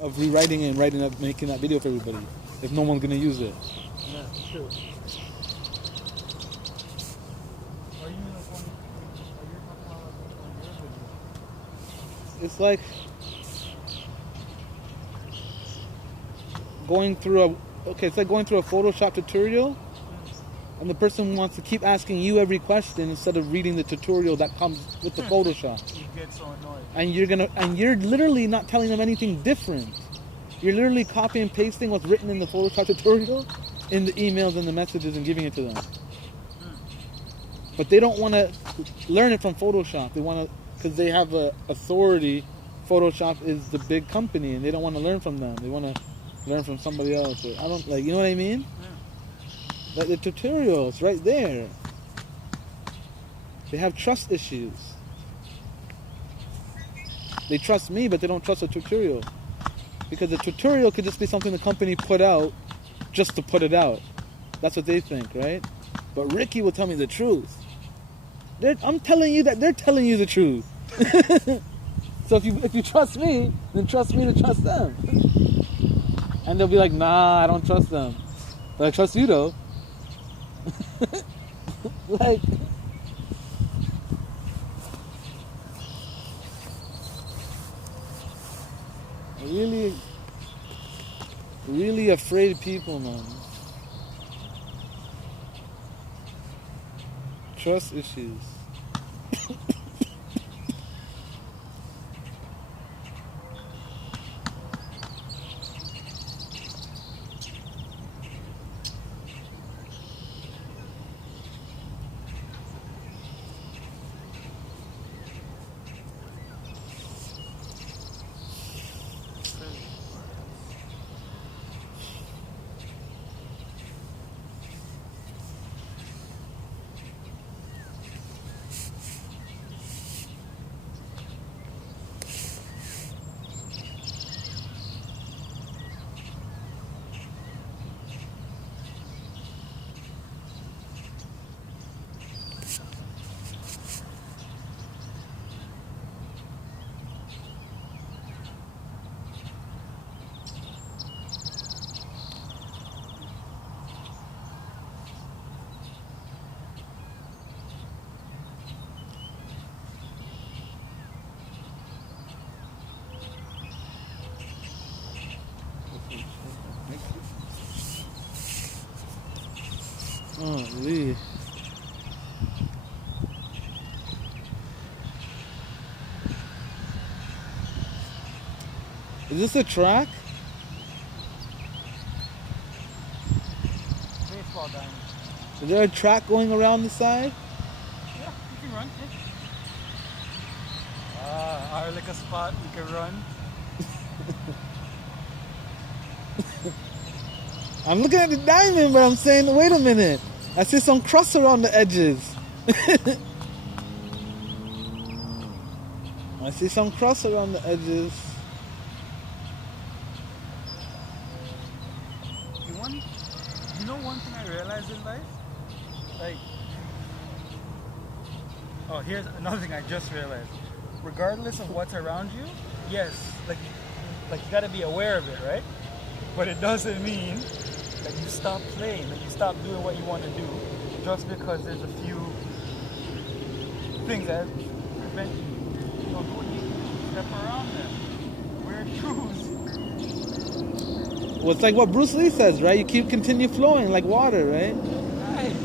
of rewriting it and writing up, making that video for everybody if no one's gonna use it? Yeah, true. Or you mean like one, or you're talking about like your video? It's like going through it's like going through a Photoshop tutorial, and the person wants to keep asking you every question instead of reading the tutorial that comes with the Photoshop. You get so annoyed. And you're literally not telling them anything different. You're literally copy and pasting what's written in the Photoshop tutorial in the emails and the messages and giving it to them. But they don't want to learn it from Photoshop. They want to, because they have a authority. Photoshop is the big company, and they don't want to learn from them. They want to learn from somebody else. Or, I don't like, you know what I mean? Yeah. Like the tutorials right there. They have trust issues. They trust me, but they don't trust the tutorial. Because the tutorial could just be something the company put out just to put it out. That's what they think, right? But Ricky will tell me the truth. I'm telling you that they're telling you the truth. So if you trust me, then trust me to trust them. And they'll be like, nah, I don't trust them. But I trust you though. Like, really, really afraid people, man. Trust issues. Oh, Lee. Is this a track? Baseball diamond. Is there a track going around the side? Yeah, you can run. Our like a spot we can run. I'm looking at the diamond, but I'm saying, wait a minute. I see some crust around the edges. I see some crust around the edges. You know one thing I realized in life? Like, oh, here's another thing I just realized. Regardless of what's around you, yes, like you gotta be aware of it, right? But it doesn't mean that you stop playing, that you stop doing what you want to do, just because there's a few things that prevent you. You know, do what you do, step around them, wear shoes. Well, it's like what Bruce Lee says, right? You continue flowing like water, right? Right.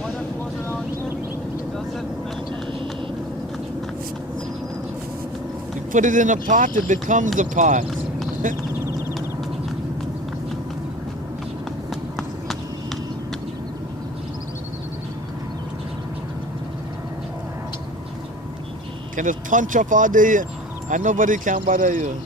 Water flows around you, it doesn't matter. You put it in a pot, it becomes a pot. Can just punch up all day and nobody can bother you.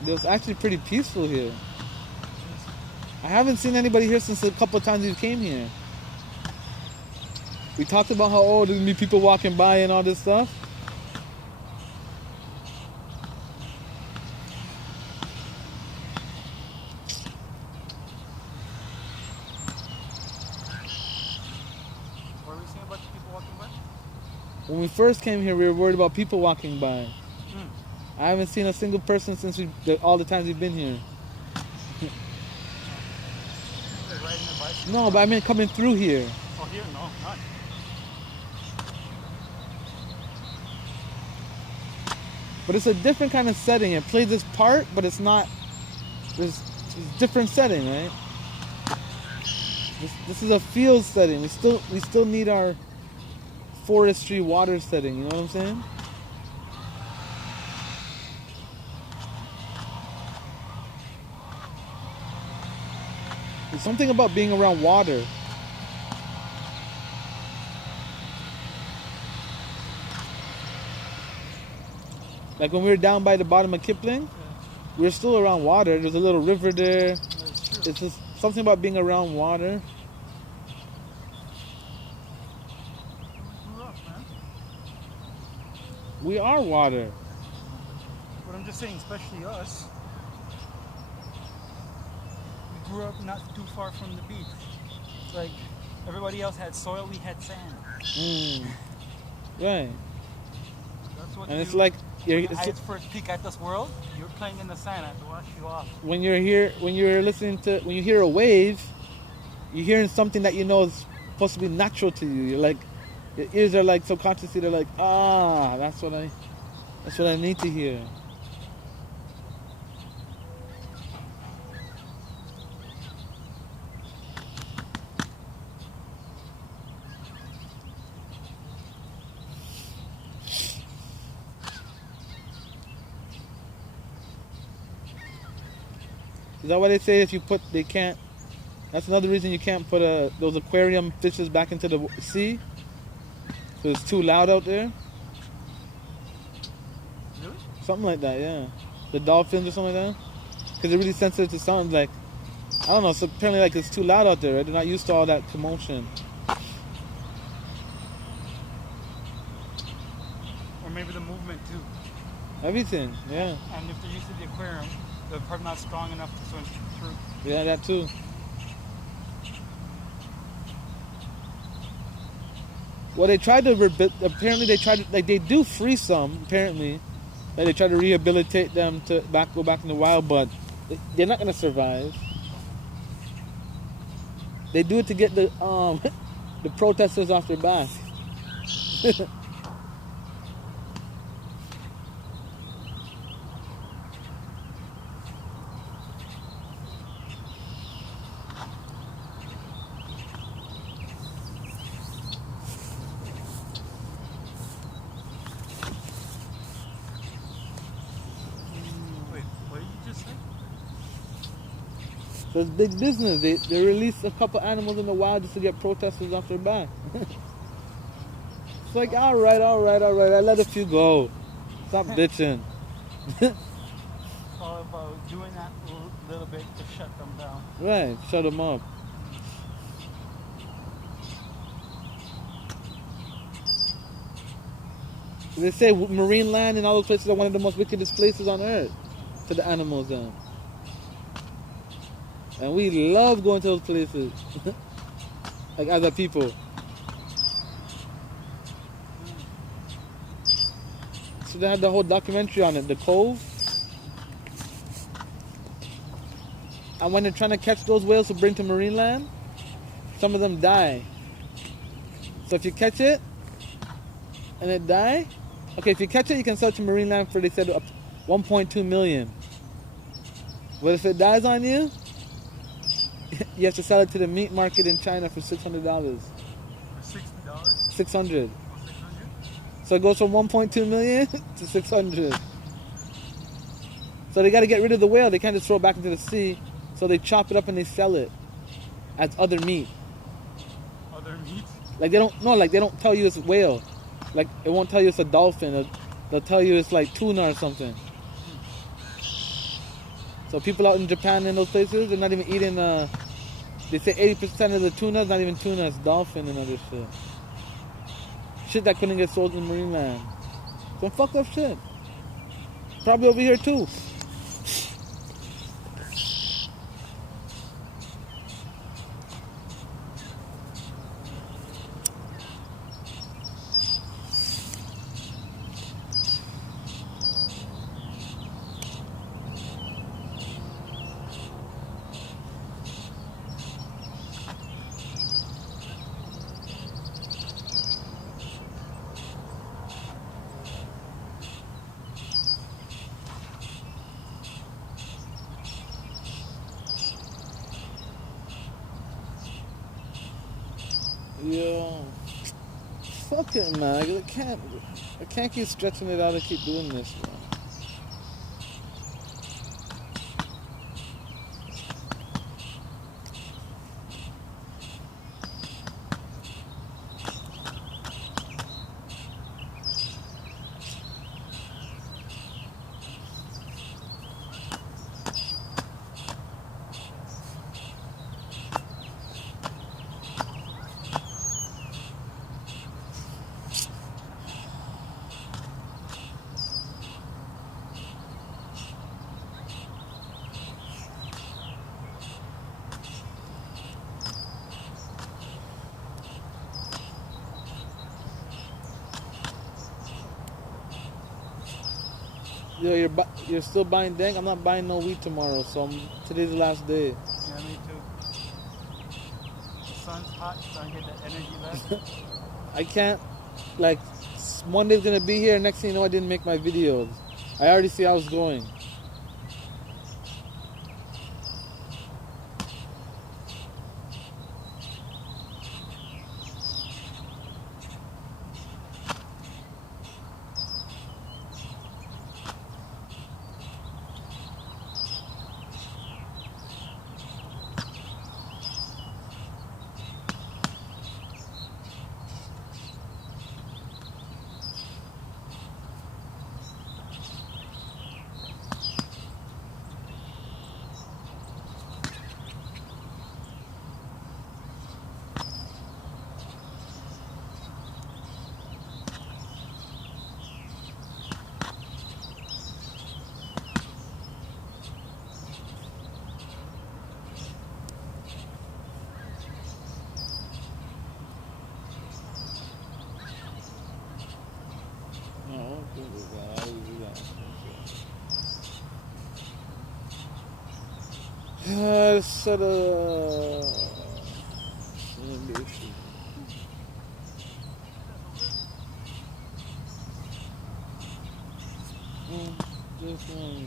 It was actually pretty peaceful here. I haven't seen anybody here since a couple of times you came here. We talked about how there's gonna be people walking by and all this stuff. When we first came here, we were worried about people walking by. Mm. I haven't seen a single person since all the times we've been here. Like riding a bicycle. No, but I mean coming through here. Oh, here? No, not. But it's a different kind of setting. It plays its part, but it's not. It's a different setting, right? This is a field setting. We still need our forestry water setting. You know what I'm saying? There's something about being around water. Like when we were down by the bottom of Kipling, we were still around water. There's a little river there. That's true. It's just something about being around water. Grew up, man. We are water. But I'm just saying, especially us. We grew up not too far from the beach. Like everybody else had soil, we had sand. Mm. Right. That's what. And it's you- like When it's, I had first peek at this world, you were playing in the sand. I had to wash you off. when you're here, when you hear a wave, you're hearing something that you know is supposed to be natural to you. You're like, your ears are like subconsciously, they're like, that's what I need to hear. Is that why they say if you put, they can't, that's another reason you can't put those aquarium fishes back into the sea? So it's too loud out there? Really? Something like that, yeah. The dolphins or something like that? Because they're really sensitive to sounds like, I don't know, so apparently like it's too loud out there, right? They're not used to all that commotion. Or maybe the movement too. Everything, yeah. And if they're used to the aquarium, they're probably not strong enough to swim through. Yeah, that too. Well, they tried to, apparently they tried to, like they do free some, apparently. Like they try to rehabilitate them to go back in the wild, but they're not going to survive. They do it to get the the protesters off their back. Wait, what did you just say? So it's big business. They release a couple animals in the wild just to get protesters off their back. It's like, all right, I let a few go. Stop bitching. All about doing that little bit to shut them down. Right, shut them up. They say marine land and all those places are one of the most wickedest places on earth to the animals. And we love going to those places. Like other people. So they had the whole documentary on it, The Cove. And when they're trying to catch those whales to bring to marine land, some of them die. So if you catch it and it die, okay, if you catch it, you can sell it to marine land for, they said, up to 1.2 million. But if it dies on you, you have to sell it to the meat market in China for $600. For $60? 600. 600? So it goes from 1.2 million to 600. So they got to get rid of the whale. They can't just throw it back into the sea. So they chop it up and they sell it as other meat. Other meat? Like they don't tell you it's whale. Like it won't tell you it's a dolphin. They'll tell you it's like tuna or something. So people out in Japan and those places, they're not even eating. They say 80% of the tuna is not even tuna, it's dolphin and other shit. Shit that couldn't get sold in marine land. Some fucked up shit. Probably over here too. fuck it, man. I can't keep stretching it out and keep doing this, man. Yo, you're still buying dank? I'm not buying no weed tomorrow, so today's the last day. Yeah, me too. The sun's hot, so I get the energy back. I can't, like, one day's gonna be here, next thing you know, I didn't make my videos. I already see how it's going. No, I don't think it's that. I always do that. Set a... Just one,